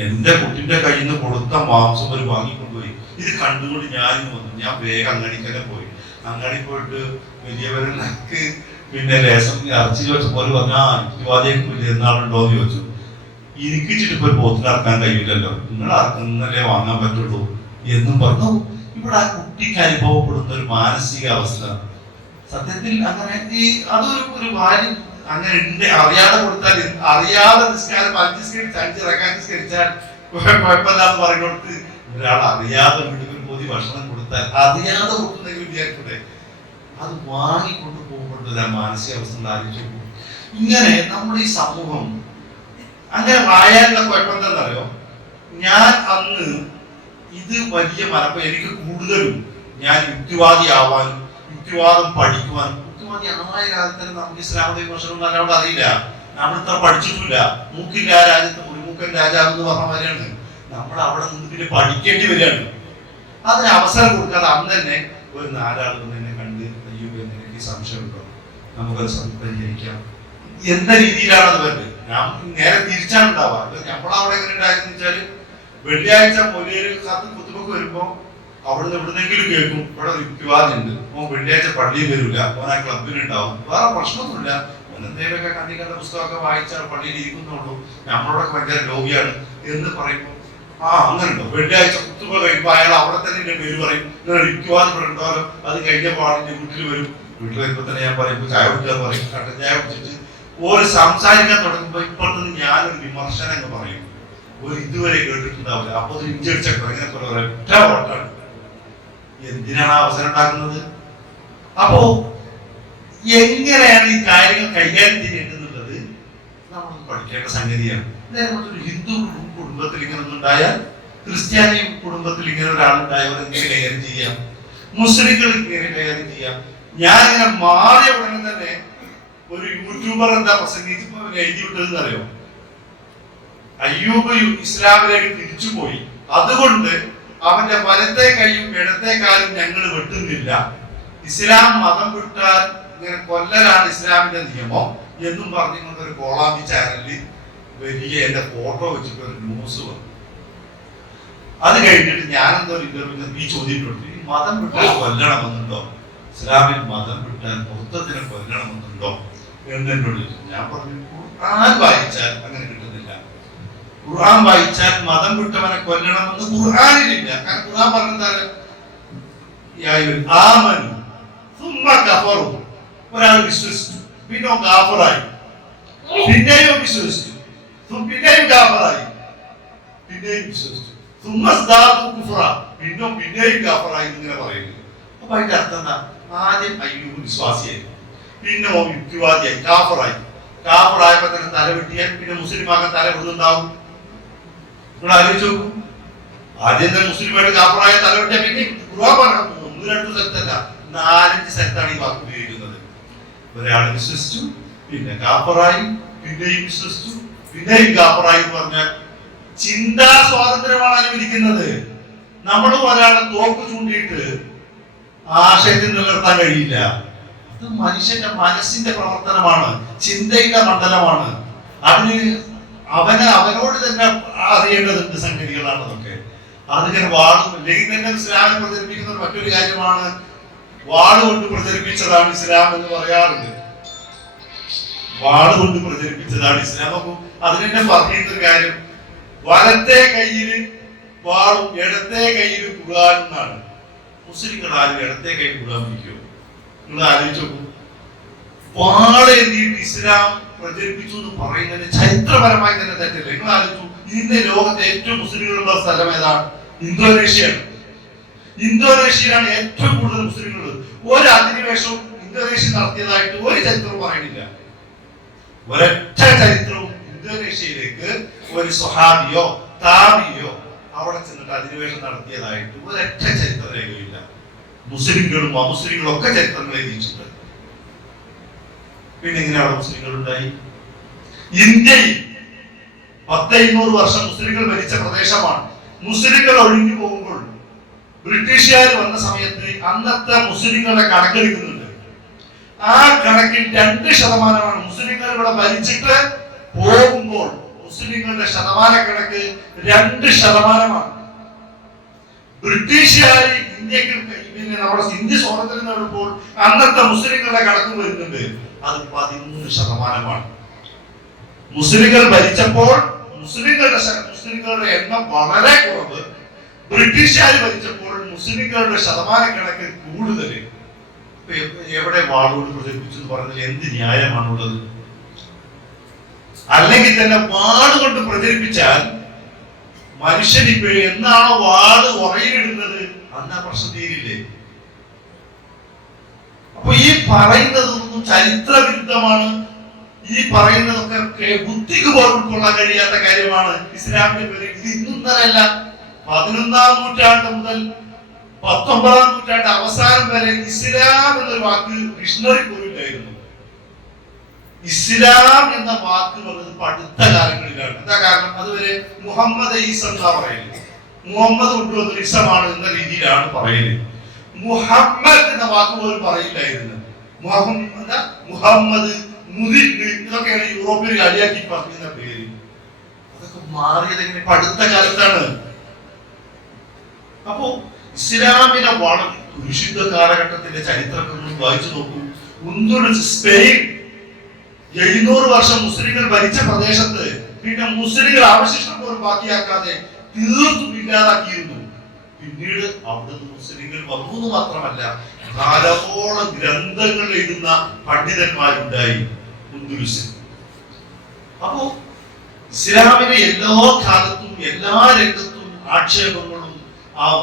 എന്റെ കുട്ടിന്റെ കയ്യിൽ നിന്ന് കൊടുത്ത മാംസം ഒരു വാങ്ങിക്കൊണ്ടുപോയി. ഇത് കണ്ടുകൊണ്ട് ഞാനിന്ന് വന്നു. ഞാൻ വേഗം അങ്ങാടിക്കന്നെ പോയി. അങ്ങാടി പോയിട്ട് വലിയവർക്ക് പിന്നെ ലേശം ഇറച്ചി ചോദിച്ചപ്പോൾ പറഞ്ഞു ആ യുക്തിവാദിയൊക്കെ വലിയ എന്നാളുണ്ടോന്ന് ചോദിച്ചു. ഇരിക്കിച്ചിട്ട് ഇപ്പൊ ഒരു പോത്തിന് ഇറക്കാൻ കഴിയില്ലല്ലോ, നിങ്ങൾ ഇറക്കുന്നല്ലേ വാങ്ങാൻ പറ്റുള്ളൂ എന്നും പറഞ്ഞു. ഇവിടെ ആ കുട്ടിക്ക് അനുഭവപ്പെടുന്ന ഒരു മാനസിക അവസ്ഥ സത്യത്തിൽ അങ്ങനെ അതൊരു ഭാര്യ അങ്ങനെ ഉണ്ട്. അറിയാതെ കൊടുത്താൽ അറിയാതെ നിസ്കാരം 5 നിസ്കരിച്ച് 5 റക്അത്ത് നിസ്കരിച്ചാൽ കുഴപ്പമില്ലാന്ന് പറഞ്ഞുകൊടുത്ത് ഒരാൾ അറിയാതെ വീട്ടിൽ പോയി ഭക്ഷണം കൊടുത്താൽ അറിയാതെ കൊടുക്കുന്നെങ്കിൽ വിചാരിക്കട്ടെ, അത് വാങ്ങിക്കൊണ്ട് പോകുമ്പോഴത്തെ മാനസികാവസ്ഥ ആലോചിച്ചു. ഇങ്ങനെ നമ്മുടെ ഈ സമൂഹം അങ്ങനെ വായാനുള്ള കുഴപ്പം എന്താണെന്നറിയോ, ഞാൻ അന്ന് ഇത് വലിയ മലപ്പം എനിക്ക് കൂടുതലും ഞാൻ യുക്തിവാദി ആവാനും യുക്തിവാദം പഠിക്കുവാനും. യുക്തിവാദി ആയ കാലത്ത് തന്നെ നമുക്ക് ഇസ്ലാമിക വിമർശനം നല്ലോണം അറിയില്ല, നമ്മൾ ഇത്ര പഠിച്ചിട്ടില്ല. മൂക്കില്ല രാജ്യത്ത് മുറിമൂക്കൻ രാജാവ് എന്ന് പറഞ്ഞ മാതിരിയാണ്. നമ്മൾ അവിടെ നിന്ന് പിന്നെ പഠിക്കേണ്ടി വരികയാണ്. അതിന് അവസരം കൊടുക്കാതെ അന്ന് തന്നെ ഒരു 4 ആളുകൾ എന്നെ കണ്ട് അയ്യോ എനിക്ക് സംശയമുണ്ടോ, നമുക്കത് പരിഹരിക്കാം എന്ന രീതിയിലാണ് അത് വരുന്നത്. ഞാൻ നേരെ തിരിച്ചാണ് ഉണ്ടാവുക. നമ്മളവിടെ എങ്ങനെ ഉണ്ടായെന്ന് വെച്ചാല് വെള്ളിയാഴ്ച മൊഴിയിൽ കാത്ത് കുത്തുമൊക്കെ വരുമ്പോ അവിടുന്ന് എവിടുന്നെങ്കിലും കേൾക്കും ഇവിടെ യുക്തിവാദി ഉണ്ട്, ഓൻ വെള്ളിയാഴ്ച പള്ളിയിൽ വരില്ല, ഓൻ ആ ക്ലബിലുണ്ടാവും, വേറെ പ്രശ്നമൊന്നുമില്ല, എന്തെങ്കിലുമൊക്കെ കണ്ണിക്കണ്ട പുസ്തകമൊക്കെ വായിച്ചാൽ പള്ളിയിൽ ഇരിക്കുന്നുള്ളൂ, നമ്മളോടൊക്കെ ഭയങ്കര രോഗിയാണ് എന്ന് പറയുമ്പോൾ ആ അങ്ങനെ ഉണ്ടോ. വെള്ളിയാഴ്ച കുത്തുമ കഴിയുമ്പോൾ അയാൾ അവിടെ തന്നെ എന്റെ പേര് പറയും, നിങ്ങൾ യുക്തിവാദി ഇവിടെ ഉണ്ടാവല്ലോ. അത് കഴിഞ്ഞ പാടിന്റെ വീട്ടിൽ വരും. വീട്ടിൽ വരുമ്പോ തന്നെ ഞാൻ പറയുമ്പോൾ ചായ കുടിക്കാൻ പറയും. കട്ടൻ ചായ കുടിച്ചിട്ട് ഒരു സംസാരിക്കാൻ തുടങ്ങുമ്പോ ഇപ്പോഴത്തെ ഞാനൊരു വിമർശനം അങ്ങ് പറയും, ഒരു ഇതുവരെ കേട്ടിട്ടുണ്ടാവില്ല. അപ്പൊ അത് ഇഞ്ചടിച്ചോ ഇങ്ങനെ ഒറ്റ ഓട്ടാണ്. എന്തിനാണ് അവസരം ഉണ്ടാക്കുന്നത്? അപ്പോ എങ്ങനെയാണ് ഈ കാര്യങ്ങൾ കൈകാര്യം ചെയ്യേണ്ടത് നമ്മൾ പഠിക്കേണ്ട സംഗതിയാണ്. ഒരു ഹിന്ദു കുടുംബത്തിൽ ഇങ്ങനെ ഒന്നുണ്ടായാൽ, ക്രിസ്ത്യാനി കുടുംബത്തിൽ ഇങ്ങനെ ഒരാളുണ്ടായവർ എങ്ങനെ കൈകാര്യം ചെയ്യാം, മുസ്ലിങ്ങൾ ഇങ്ങനെ കൈകാര്യം ചെയ്യാം. ഞാൻ ഇങ്ങനെ മാറിയ ഉടനെ തന്നെ ഒരു യൂട്യൂബർ എന്താ പ്രസംഗിച്ചപ്പോ എഴുതി വിട്ടതെന്ന് അറിയോ, അയ്യൂബ് ഇസ്ലാമിലേക്ക് തിരിച്ചുപോയി, അതുകൊണ്ട് അവന്റെ വലത്തെ കൈയും ഇടത്തെ കാലും ഞങ്ങൾ വെട്ടുന്നില്ല, ഇസ്ലാം മതം വിട്ടാൽ ഇങ്ങനെ കൊല്ലലാണ് ഇസ്ലാമിന്റെ നിയമം, എന്നും പറഞ്ഞുകൊണ്ട് ഒരു കോളാമ്പി ചാനലിൽ വലിയ എന്റെ ഫോട്ടോ വെച്ചിട്ട് ഒരു ന്യൂസ് വന്നു. അത് കഴിഞ്ഞിട്ട് ഞാനെന്തോ ഇന്റർവ്യൂ ഈ ചോദ്യം കൊടുത്തു, ഈ മതം വിട്ടാൽ കൊല്ലണമെന്നുണ്ടോ, ഇസ്ലാമിൽ മതം വിട്ടാൽ മൊത്തത്തിനെ കൊല്ലണമെന്നുണ്ടോ എന്നോട് ചോദിച്ചു. ഞാൻ പറഞ്ഞു ഖുർആൻ വായിച്ചാൽ അങ്ങനെ കിട്ടുന്നില്ല. ഖുർആൻ വായിച്ചാൽ മതം വിട്ടവനെ കൊല്ലണമെന്ന് ഖുർആനിലില്ല. കാരണം ഖുർആൻ പറഞ്ഞാൽ ഒരാൾ വിശ്വസിച്ചു, പിന്നെ ഗാഫറായി, പിന്നെയും വിശ്വസിച്ചു, പിന്നെയും ഗാഫറായി, പിന്നെയും വിശ്വസിച്ചു, പിന്നെയും ഗാഫറായി ഇങ്ങനെ പറയുന്നു. അപ്പൊ അതിന്റെ അർത്ഥം എന്താ? ആദ്യം അയ്യൂബ് വിശ്വാസിയായിരുന്നു, പിന്നെ യുക്തിവാദിയായി, കാഫറായി. കാഫറായപ്പോ തന്നെ തല വെട്ടിയാൽ പിന്നെ മുസ്ലിം ആകാൻ തല വെറുതുണ്ടാവും. നിങ്ങൾ ആലോചിച്ച് നോക്കൂ. ആദ്യം തന്നെ മുസ്ലിമായിട്ട് കാഫറായ തല വെട്ടിയാൽ പിന്നെ ഒന്ന് രണ്ടു സ്ഥലത്തല്ല, 4-5 സ്ഥലത്താണ് ഈ വാക്ക് ഉപയോഗിക്കുന്നത്. ഒരാൾ വിശ്വസിച്ചു, പിന്നെ കാഫറായി, പിന്നെയും വിശ്വസിച്ചു, പിന്നെയും കാഫറായി എന്ന് പറഞ്ഞാൽ ചിന്താ സ്വാതന്ത്ര്യമാണ് അനുവദിക്കുന്നത്. നമ്മൾ ഒരാളെ തോക്ക് ചൂണ്ടിയിട്ട് ആശയത്തിൽ നിലനിർത്താൻ കഴിയില്ല. അത് മനുഷ്യന്റെ മനസ്സിന്റെ പ്രവർത്തനമാണ്, ചിന്തയുടെ മണ്ഡലമാണ്. അതിന് അവനോട് തന്നെ അറിയേണ്ടതുണ്ട് സംഗതികളാണ് അതൊക്കെ. അതിങ്ങനെ അല്ലെങ്കിൽ തന്നെ ഇസ്ലാം പ്രചരിപ്പിക്കുന്ന മറ്റൊരു കാര്യമാണ്, വാളുകൊണ്ട് പ്രചരിപ്പിച്ചതാണ് ഇസ്ലാം എന്ന് പറയാറുണ്ട്. വാളുകൊണ്ട് പ്രചരിപ്പിച്ചതാണ് ഇസ്ലാം. അപ്പൊ അതിനെ പറഞ്ഞൊരു കാര്യം, വലത്തെ കയ്യിൽ വാളും ഇടത്തെ കയ്യിൽ ഖുർആനും എന്നാണ്. മുസ്ലിങ്ങൾ ആരും ഇടത്തെ കൈ ഖുർആൻ പിടിക്കുമോ? നിങ്ങൾ ആലോചിച്ച് നോക്കൂ. വാള് എന്തിട്ട് ഇസ്ലാം പ്രചരിപ്പിച്ചു എന്ന് പറയുന്നതിന് ചരിത്രപരമായി തന്നെ തെറ്റില്ല. നിങ്ങൾ ആലോചിച്ചു, ഇന്ന് ലോകത്തെ ഏറ്റവും മുസ്ലിങ്ങളുള്ള സ്ഥലം ഏതാണ്? ഇന്തോനേഷ്യയാണ്. ഇന്തോനേഷ്യയിലാണ് ഏറ്റവും കൂടുതൽ മുസ്ലിങ്ങൾ. ഒരു അധിനിവേശവും ഇന്തോനേഷ്യ നടത്തിയതായിട്ട് ഒരു ചരിത്രവും പറയണില്ല. ഒരൊറ്റ ചരിത്രവും ഇന്തോനേഷ്യയിലേക്ക് ഒരു സ്വഹാബിയോ താബിയോ അവിടെ ചെന്നിട്ട് അധിനിവേശം നടത്തിയതായിട്ട് ഒരൊറ്റ ചരിത്ര രേഖയില്ല. മുസ്ലിങ്ങളും അമുസ്ലിങ്ങളും ഒക്കെ ചരിത്രങ്ങൾ എഴുതിയിട്ടുണ്ട്. പിന്നെ ഇങ്ങനെ അവിടെ മുസ്ലിങ്ങൾ ഉണ്ടായി. ഇന്ത്യയിൽ 1500 വർഷം മുസ്ലിങ്ങൾ ഭരിച്ച പ്രദേശമാണ്. മുസ്ലിങ്ങൾ ഒഴിഞ്ഞു പോകുമ്പോൾ ബ്രിട്ടീഷുകാർ വന്ന സമയത്ത് അന്നത്തെ മുസ്ലിങ്ങളുടെ കണക്കെടുക്കുന്നുണ്ട്. ആ കണക്കിൽ 2% മുസ്ലിങ്ങൾ ഇവിടെ ഭരിച്ചിട്ട് പോകുമ്പോൾ മുസ്ലിങ്ങളുടെ ശതമാനക്കണക്ക് 2%. ബ്രിട്ടീഷുകാർ ഇന്ത്യക്ക് പിന്നെ നമ്മുടെ ഇന്ത്യ സ്വാതന്ത്ര്യം നേടുമ്പോൾ അന്നത്തെ മുസ്ലിങ്ങളുടെ കണക്ക് വരുന്നുണ്ട്, അത് 13%. മുസ്ലിങ്ങൾ ഭരിച്ചപ്പോൾ മുസ്ലിങ്ങളുടെ എണ്ണം വളരെ കുറവ്. ബ്രിട്ടീഷുകാർ ഭരിച്ചപ്പോൾ മുസ്ലിങ്ങളുടെ ശതമാനക്കണക്ക് കൂടുതൽ. എവിടെ വാളുകൊണ്ട് പ്രചരിപ്പിച്ചു എന്ന് പറഞ്ഞാൽ എന്ത് ന്യായമാണുള്ളത്? അല്ലെങ്കിൽ തന്നെ വാളുകൊണ്ട് പ്രചരിപ്പിച്ചാൽ മനുഷ്യൻ ഇപ്പോഴും എന്നാണോ വാള് ഉറയിലിടുന്നത് അന്നാ പ്രശ്നം തീരില്ലേ? അപ്പൊ ഈ പറയുന്നതൊന്നും ചരിത്രവിരുദ്ധമാണ്. ഈ പറയുന്നതൊക്കെ ബുദ്ധിക്ക് പോലും ഉൾക്കൊള്ളാൻ കഴിയാത്ത കാര്യമാണ്. ഇസ്ലാമിന്റെ പേര് ഇത് ഇന്നല്ല, 11-ാം നൂറ്റാണ്ട് മുതൽ 19-ാം നൂറ്റാണ്ട് അവസാനം വരെ ഇസ്ലാം എന്നൊരു വാക്ക് ഡിക്ഷണറി പോയില്ലായിരുന്നു. ഇസ്ലാം എന്ന വാക്ക് വന്നത് അടുത്ത കാലങ്ങളിലാണ്. എന്താ കാരണം? അതുവരെ മുഹമ്മദ് ഈസ എന്നാ പറയുന്നത്. മുഹമ്മദ് കൊണ്ടുവന്നൊരു ഇസമാണ് എന്ന രീതിയിലാണ് പറയുന്നത്. മുഹമ്മദ് എന്ന വാക്ക് പോലും പറയില്ലായിരുന്നു. മുഹമ്മദ്, മുദിദ് ഇതൊക്കെയാണ് യൂറോപ്പിൽ കളിയാക്കി പറയുന്ന പേര്. അതൊക്കെ മാറിയത് എങ്ങനെ? അടുത്ത കാലത്താണ്. അപ്പോ ഇസ്ലാമിനെ വളരെ വിശുദ്ധ കാലഘട്ടത്തിന്റെ ചരിത്രങ്ങൾ വായിച്ചു നോക്കൂ. സ്പെയിൻ 700 വർഷം മുസ്ലിങ്ങൾ ഭരിച്ച പ്രദേശത്ത് പിന്നെ മുസ്ലിങ്ങൾ അവശിഷ്ടം പോലും ബാക്കിയാക്കാതെ തീർത്തും ഇല്ലാതാക്കിയിരുന്നു. പിന്നീട് അവിടുന്ന് മുസ്ലിങ്ങൾ വന്നു മാത്രമല്ല, ധാരാളം ഗ്രന്ഥങ്ങൾ എഴുതുന്ന പണ്ഡിതന്മാരുണ്ടായി ഉന്ദുരുസിൽ. അപ്പോ ഇസ്ലാമിനെ എല്ലാ കാലത്തും എല്ലാ രംഗത്തും ആക്ഷേപങ്ങളും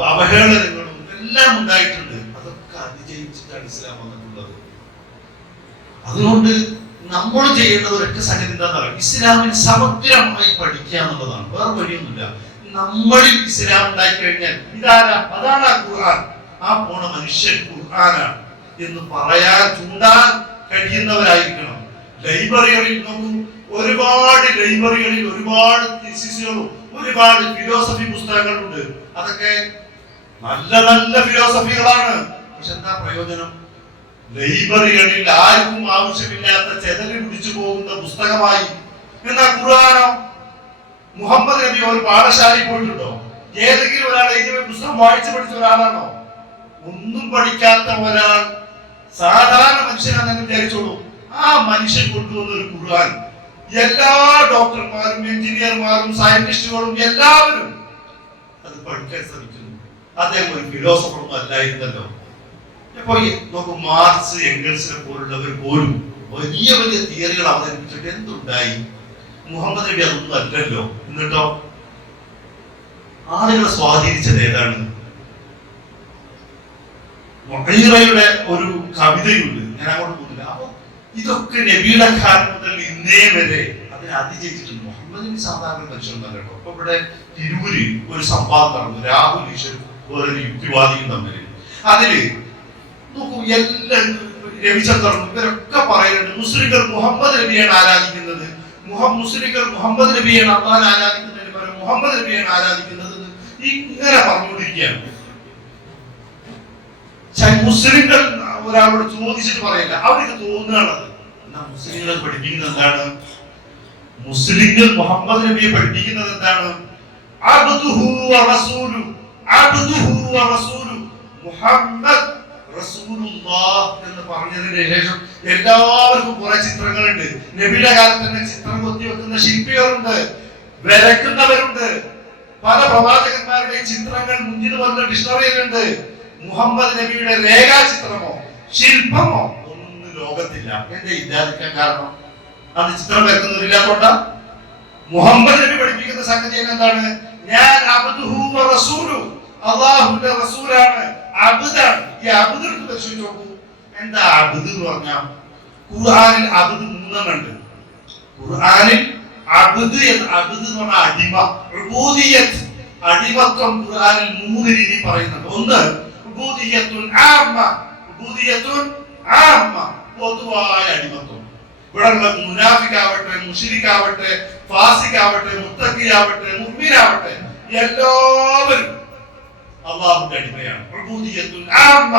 അവഹേളനങ്ങളും എല്ലാം ഉണ്ടായിട്ടുണ്ട്. അതൊക്കെ അതിജയിച്ചിട്ടാണ് ഇസ്ലാം വന്നിട്ടുള്ളത്. അതുകൊണ്ട് നമ്മൾ ചെയ്യേണ്ടത് ഒരൊറ്റ സംഗതി എന്താണെന്ന് അറിയാം, ഇസ്ലാമിന് സമഗ്രമായി പഠിക്കുക എന്നുള്ളതാണ്. വേറെ വഴിയൊന്നുമില്ല. നമ്മളിൽ ഇസ്ലാം ഉണ്ടായി കഴിഞ്ഞാൽ ഇതാരാ? അതാണ് ആ ഖുർആൻ. ആ പോണ മനുഷ്യൻ ഖുർആനാണ് എന്ന് പറയാൻ ചൂണ്ടാൻ കഴിയുന്നവരായിരിക്കണം. ലൈബ്രറികളിൽ നോക്കൂ, ഒരുപാട് ലൈബ്രറികളിൽ ഒരുപാട് തീസിസുകളും ഒരുപാട് ഫിലോസഫി പുസ്തകങ്ങളുണ്ട്. അതൊക്കെ നല്ല നല്ല ഫിലോസഫികളാണ്. പക്ഷെ എന്താ പ്രയോജനം? ലൈബ്രറികളിൽ ആർക്കും ആവശ്യമില്ലാത്ത ചെതല് പിടിച്ചു പോകുന്ന പുസ്തകമായി. എന്നാൽ ഖുർആനോ? മുഹമ്മദ് നബി ഒരു പാഠശാലയിൽ പോയിട്ടുണ്ടോ? ഏതെങ്കിലും ഒരാൾ എഴുതിയ പുസ്തകം വായിച്ചു പഠിച്ച ഒരാളാണോ? ഒന്നും പഠിക്കാത്ത ഒരാൾ സാധാരണ മനുഷ്യനാണെന്ന് വിചാരിച്ചോളൂ. ആ മനുഷ്യൻ കൊണ്ടുവന്ന ഒരു ഖുർആൻ എല്ലാ ഡോക്ടർമാരും എഞ്ചിനീയർമാരും സയന്റിസ്റ്റുകളും എല്ലാവരും അത് പഠിക്കാൻ ശ്രമിക്കുന്നു. അദ്ദേഹം ഒരു ഫിലോസഫറൊന്നും അല്ലായിരുന്നല്ലോ. ഇപ്പൊ നോക്കൂ, മാർക്സ് എംഗൽസിനെ പോലുള്ളവർ പോലും വലിയ വലിയ തിയറികൾ അവതരിപ്പിച്ചിട്ട് എന്തുണ്ടായി? മുഹമ്മദ് നബി അതൊന്നും അല്ലല്ലോ. എന്നിട്ടോ ആളുകളെ സ്വാധീനിച്ചത് ഏതാണ്? മൊഹീറയുടെ ഒരു കവിതയുണ്ട്, ഞാൻ അങ്ങോട്ട് പോകുന്നില്ല. അപ്പൊ ഇതൊക്കെ നബിയുടെ കാലം മുതൽ ഇന്നേ വരെ അതിനെ അതിജയിച്ചിട്ടുണ്ട്. മുഹമ്മദ് നബി സാധാരണ മനുഷ്യനല്ല കേട്ടോ. അപ്പൊ ഇവിടെ തിരൂരിൽ ഒരു സംവാദം നടന്നു, രാഹുൽ ഈശ്വർ വേറൊരു യുക്തിവാദിയും തമ്മിൽ. അതില് നോക്കൂ, എല്ലാം രവിചന്ദ്രൻ ഇവരൊക്കെ പറയുന്നുണ്ട് മുസ്ലിങ്ങൾ മുഹമ്മദ് നബിയാണ് ആരാധിക്കുന്നത്, മുസ്ലിങ്ങൾ മുഹമ്മദ് നബിയാണ് അള്ളാഹനെ ആരാധിക്കുന്നതിന് പകരം മുഹമ്മദ് നബിയാണ് ആരാധിക്കുന്നത്. ഇങ്ങനെ പറഞ്ഞുകൊണ്ടിരിക്കുകയാണ്. മുസ്ലിങ്ങൾ ഒരാളോട് ചോദിച്ചിട്ട് പറയില്ല, അവർക്ക് തോന്നുകയാണത്. എന്നാ മുസ്ലിങ്ങൾ പഠിപ്പിക്കുന്നത് എന്താണ്? മുസ്ലിങ്ങൾ മുഹമ്മദ് നബിയെ പഠിപ്പിക്കുന്നത് എന്താണ്? അബ്ദുഹു വ റസൂലു, അബ്ദുഹു വ റസൂലു മുഹമ്മദ് റസൂലുള്ളാഹ് എന്ന് പറഞ്ഞതിന് ശേഷം എല്ലാവർക്കും കുറെ ചിത്രങ്ങളുണ്ട്. നബിയുടെ കാലത്ത് തന്നെ ചിത്രം കൊത്തി വെക്കുന്ന ശില്പികളുണ്ട്, വരയ്ക്കുന്നവരുണ്ട്. പല പ്രവാചകന്മാരുടെയും ചിത്രങ്ങൾ മുന്നിൽ വന്ന ഡിക്ഷണറിയിലുണ്ട്. മുഹമ്മദ് നബിയുടെ രേഖാചിത്രമോ ശില്പമോ ഒന്നും ലോകത്തില്ല. എന്റെ ഇല്ലാതിരിക്കാൻ കാരണം അത് ചിത്രം വരയ്ക്കുന്നവരില്ലാത്തോണ്ടാ? മുഹമ്മദ് നബി പഠിപ്പിക്കുന്ന സംഗതി എന്താണ്? ഞാൻ അബ്ദുഹു വ റസൂലു, അല്ലാഹുവിന്റെ റസൂലാണ്, അബ്ദാണ്. ഈ അബ്ദ് എടുത്ത് പരിശോധിച്ച് നോക്കൂ. എന്താ അബ്ദ് എന്ന് പറഞ്ഞാൽ? ഖുർആനിൽ അബ്ദ് 3 ഉണ്ട്. ഖുർആനിൽ അബ്ദ് എന്ന് പറഞ്ഞാൽ അടിമ, ഉബൂദിയ്യത്ത്, അടിമത്വം ഖുർആനിൽ 3 രീതി പറയുന്നുണ്ട്. ഒന്ന് ഉബൂദിയ്യത്തുൻ ആമ്മ, ഉബൂദിയ്യത്തുൻ ആമ്മ, പൊതുവായ അടിമത്വം. ഇവിടെയുള്ള മുനാഫിക്കാവട്ടെ, മുശ്രിക്കാവട്ടെ, ഫാസിക്കാവട്ടെ, മുത്തഖിയാവട്ടെ, മുഅ്മിനാവട്ടെ, എല്ലാവരും അല്ലാഹുവിന്റെ അടിമയാണ്. ഉബൂദിയ്യത്തുൻ ആമ്മ,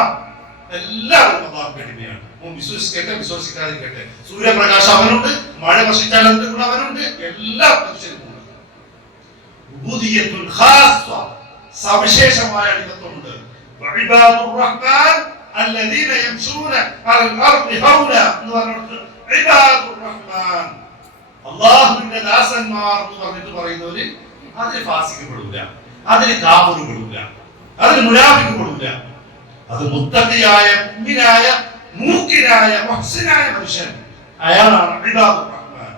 എല്ലാവരും അല്ലാഹുവിന്റെ അടിമയാണ്. വിശ്വസിക്കട്ടെ വിശ്വസിക്കാതിരിക്കട്ടെ, സൂര്യപ്രകാശം അവനുണ്ട്, മഴ വർഷിച്ചാൽ അതിന്റെ അവനുണ്ട്, എല്ലാ മനുഷ്യരും. ഉബൂദിയ്യത്തുൻ ഖാസ്സ, സവിശേഷമായ അടിമത്വമുണ്ട്. വഇബാദുർ റഹ്മാൻ അല്ലദീന യംശൂന അലൽ അർദി ഹൗന എന്ന് പറഞ്ഞിട്ട് ഇബാദുർ റഹ്മാൻ, അല്ലാഹുവിന്റെ ദാസന്മാർ എന്ന് പറഞ്ഞിട്ട് പറയുന്നവര് അതിൽ ഫാസിക്കപ്പെടില്ല, അതിൽ കാഫിറുകളില്ല, അതിൽ മുനാഫിക്കുകളില്ല. അത് മുത്തഖിയായ മുഅ്മിനായ മൂക്കിനായ മുഹ്സിനായ മനുഷ്യൻ, അയാളാണ് ഇബാദുർ റഹ്മാൻ.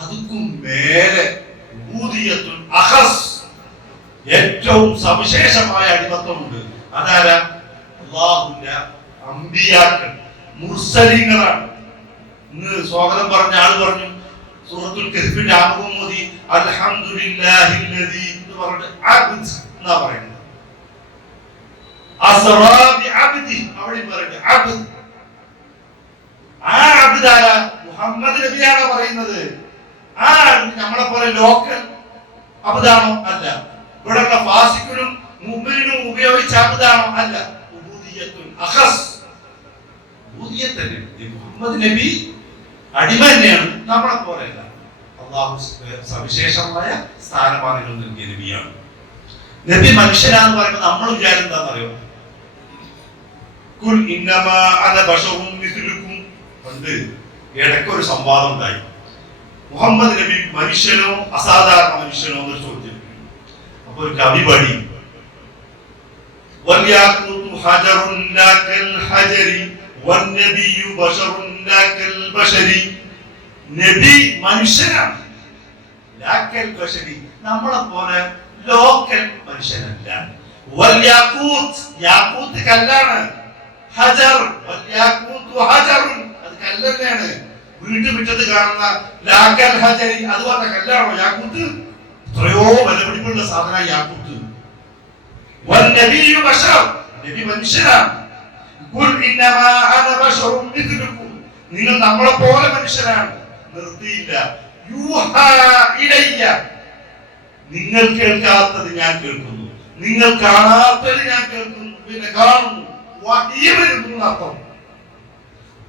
അതുക്കും മേലെ ഉബൂദിയ്യത്തുൽ അഖസ്, ഏറ്റവും സവിശേഷമായ അടിമത്വമുണ്ട്. അതാരാ? അല്ലാഹുവിന്റെ അംബിയാക്കൾ, മുർസലീങ്ങളാണ്. ഇന്ന് സ്വാഗതം പറഞ്ഞ ആള് പറഞ്ഞു സൂറത്തുൽ കഹ്ഫിന്റെ ആമുഖം മോദി അൽഹംദുലില്ലാഹില്ലദീ എന്ന് പറഞ്ഞിട്ട് അബ്ദ് എന്നാ പറയുന്നത്. അസ്റാ ബി അബ്ദി, അവിടെ പറയുന്നത് അബ്ദ്. ആ അബ്ദ് ആരാ? മുഹമ്മദ് നബിയാണ് പറയുന്നത്. ആ നമ്മളെ പോലെ ലോക്കൽ അബ്ദാണോ? അല്ല. ഇവിടെയുള്ള ഫാസിഖിനും മുഅ്മിനും ഉപയോഗിച്ച അബ്ദാണോ? അല്ല. ഉബൂദിയ്യത്തുൽ അഖസ്, ഉബൂദിയ്യത്ത് മുഹമ്മദ് നബി അടിമ തന്നെയാണ്, നമ്മളെ പോലെയല്ല. അല്ലാഹു സവിശേഷമായ സ്ഥാനമാനങ്ങൾ നൽകിയ നബിയാണ്. നബി മനുഷ്യനാന്ന് പറയുമ്പോൾ നമ്മൾ വിചാരം എന്താണെന്നറിയോ? കുൽ ഇന്നമാ അന ബശറും മിസ്ലുക്കും. പണ്ട് ഇടയ്ക്കൊരു സംവാദം ഉണ്ടായി. മുഹമ്മദ് നബി മനുഷ്യനോ അസാധാരണ മനുഷ്യനോ എന്നൊരു ചോദ്യം. അപ്പൊ ഒരു കവി പാടി വൽയാഖൂതു ഹജറുൻ ലാകൽ ഹജരി വന്നബിയു ബശറുൻ ലാകൽ ബശരി. നബി മനുഷ്യനാണ്, ലാകൽ ബശരി നമ്മളെ പോലെ ലോക്കൽ മനുഷ്യനല്ല. വൽയാഖൂത്ത്, യാഖൂത്ത് കല്ലാണ്. ഹജർ, വൽയാഖൂതു ഹജറുൻ, അത് കല്ല് തന്നെയാണ്. വീട്ടുമുറ്റത്ത് കാണുന്ന ലാക്കൽ ഹജരി അതുപോലെ കല്ലാണോ യാഖൂത്ത്? എത്രയോ വിലപിടിപ്പുള്ള സാധന യാഖൂത്ത്. വന്നബിയു ബശർ, നബി മനുഷ്യനാണ്. ഖുൽ ഇന്നമാ അന ബശറും മിസ്ലുക്കും, നിങ്ങൾ നമ്മളെ പോലെ മനുഷ്യരാണ്. നിർത്തിയില്ല. യൂഹാ ഇലയ്യ, നിങ്ങൾ കേൾക്കാത്തത് ഞാൻ കേൾക്കുന്നു, നിങ്ങൾ കാണാത്തത് ഞാൻ കേൾക്കുന്നു, പിന്നെ കാണുന്നു. വഹി വരുന്നു എന്നർത്ഥം.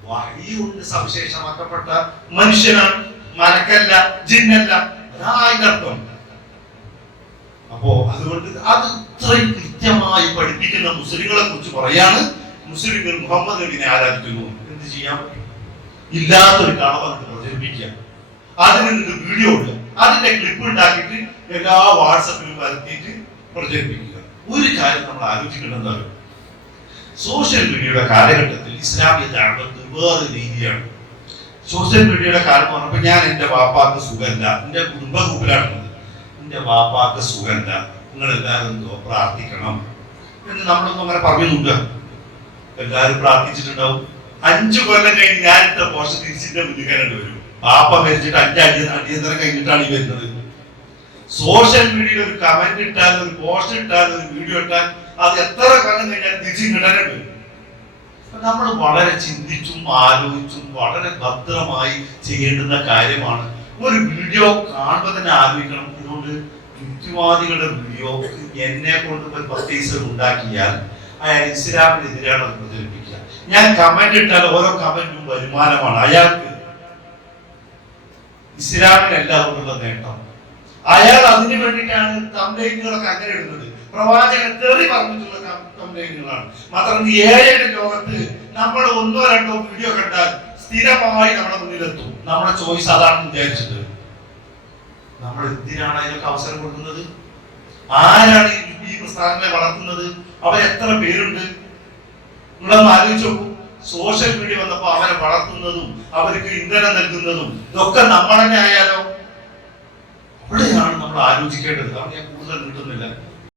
വഹി കൊണ്ട് സവിശേഷമാക്കപ്പെട്ട മനുഷ്യനാണ്, മലക്കല്ല, ജിന്നല്ല. അതാ അതിന്റെ അർത്ഥം. അപ്പോ അതുകൊണ്ട് അത് ഇത്രയും കൃത്യമായി പഠിപ്പിക്കുന്ന മുസ്ലിങ്ങളെ കുറിച്ച് പറയാണ്, മുസ്ലിങ്ങൾ മുഹമ്മദ് നബിനെ ആരാധിക്കുന്നു. എന്ത് ചെയ്യാൻ പറ്റും? ഇല്ലാത്തൊരു കളവ് പ്രചരിപ്പിക്കുക, അതിനൊരു വീഡിയോ ഉണ്ട്, അതിന്റെ ക്ലിപ്പ് ഉണ്ടാക്കിയിട്ട് എല്ലാ വാട്സപ്പിലും പരത്തിയിട്ട് പ്രചരിപ്പിക്കുക. ഒരു കാര്യം നമ്മൾ ആലോചിക്കേണ്ടത്, സോഷ്യൽ മീഡിയയുടെ കാലഘട്ടത്തിൽ ഇസ്ലാമിക ദഅവത്ത് വേറെ രീതിയാണ്. സോഷ്യൽ മീഡിയയുടെ കാലം പറഞ്ഞപ്പോൾ ഞാൻ എൻ്റെ വാപ്പാക്ക് സുഖമില്ല, എൻ്റെ കുടുംബ ഗ്രൂപ്പിലാണുള്ളത്, എൻ്റെ വാപ്പാക്ക് സുഖമില്ല, നിങ്ങളെല്ലാവരും പ്രാർത്ഥിക്കണം എന്ന് നമ്മളൊന്നും അങ്ങനെ പറയുന്നുണ്ട്. എല്ലാവരും പ്രാർത്ഥിച്ചിട്ടുണ്ടാവും. 5 കൊല്ലം കഴിഞ്ഞ് ഞാനിട്ട പോസ്റ്റ് തിരിച്ചിന്റെ മുന്നിൽ വരും. പാപ്പ മരിച്ചിട്ട് 5 അടിയന്തരം കഴിഞ്ഞിട്ടാണ് ഈ വരുന്നത്. സോഷ്യൽ മീഡിയയിൽ ഒരു കമന്റ് ഇട്ടാൽ, ഒരു പോസ്റ്റ് ഇട്ടാൽ, ഒരു വീഡിയോ ഇട്ടാൽ അത് എത്ര കാലം കഴിഞ്ഞാൽ തിരിച്ചു കിട്ടാനേ വരും. നമ്മൾ വളരെ ചിന്തിച്ചും ആലോചിച്ചും വളരെ ഭദ്രമായി ചെയ്യേണ്ടുന്ന കാര്യമാണ്. ഒരു വീഡിയോ കാണുമ്പോൾ തന്നെ ആലോചിക്കണം. അതുകൊണ്ട് യുക്തിവാദികളുടെ വീഡിയോ എന്നെ കൊണ്ട് ഒരു 10 ഉണ്ടാക്കിയാൽ അയാൾ ഇസ്ലാമിനെതിരാണ് പ്രചരിപ്പിക്കുക. ഞാൻ കമന്റ് ഇട്ടാൽ ഓരോ കമന്റും വരുമാനമാണ് അയാൾക്ക്. ഇസ്ലാമിനല്ല അതുകൊണ്ടുള്ള നേട്ടം. അയാൾ അതിനു വേണ്ടിയിട്ടാണ് തംബ്നെയിലുകളൊക്കെ അങ്ങനെ ഇടുന്നത്. പ്രവാചകൻ തെറി പറഞ്ഞിട്ടുള്ള തംബ്നെയിലുകളാണ്. മാത്രം 7 ലോകത്ത് നമ്മൾ 1 or 2 വീഡിയോ കണ്ടാൽ സ്ഥിരമായി നമ്മുടെ മുന്നിലെത്തും. നമ്മുടെ ചോയ്സ് അതാണെന്ന് വിചാരിച്ചിട്ട് നമ്മൾ എന്തിനാണ് അതിനൊക്കെ അവസരം കൊടുക്കുന്നത്? ആരാണ് ഈ പ്രസ്ഥാനങ്ങളെ വളർത്തുന്നത്? അവർ എത്ര പേരുണ്ട്? നിങ്ങളൊന്ന് ആലോചിച്ച് നോക്കൂ. സോഷ്യൽ മീഡിയ വന്നപ്പോ അവരെ വളർത്തുന്നതും അവർക്ക് ഇന്ധനം നൽകുന്നതും ഇതൊക്കെ നമ്മൾ തന്നെ ആയാലോ? അവിടെയാണ് നമ്മൾ ആലോചിക്കേണ്ടത്. അവിടെ ഞാൻ കൂടുതൽ കിട്ടുന്നില്ല.